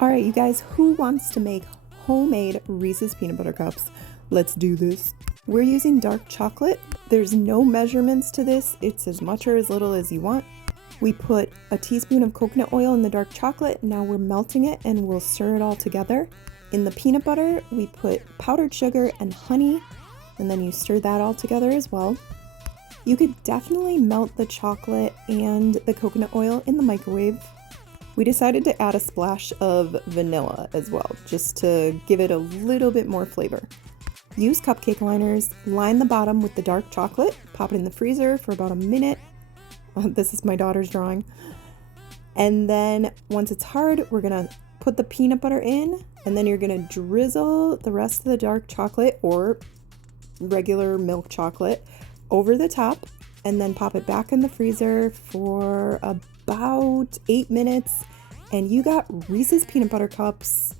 All right, you guys, who wants to make homemade Reese's peanut butter cups? Let's do this. We're using dark chocolate. There's no measurements to this. It's as much or as little as you want. We put a teaspoon of coconut oil in the dark chocolate. Now we're melting it and we'll stir it all together. In the peanut butter, we put powdered sugar and honey, and then you stir that all together as well. You could definitely melt the chocolate and the coconut oil in the microwave. We decided to add a splash of vanilla as well, just to give it a little bit more flavor. Use cupcake liners, line the bottom with the dark chocolate, pop it in the freezer for about a minute. This is my daughter's drawing. And then once it's hard, we're gonna put the peanut butter in, and then you're gonna drizzle the rest of the dark chocolate or regular milk chocolate over the top, and then pop it back in the freezer for about 8 minutes, and you got Reese's peanut butter cups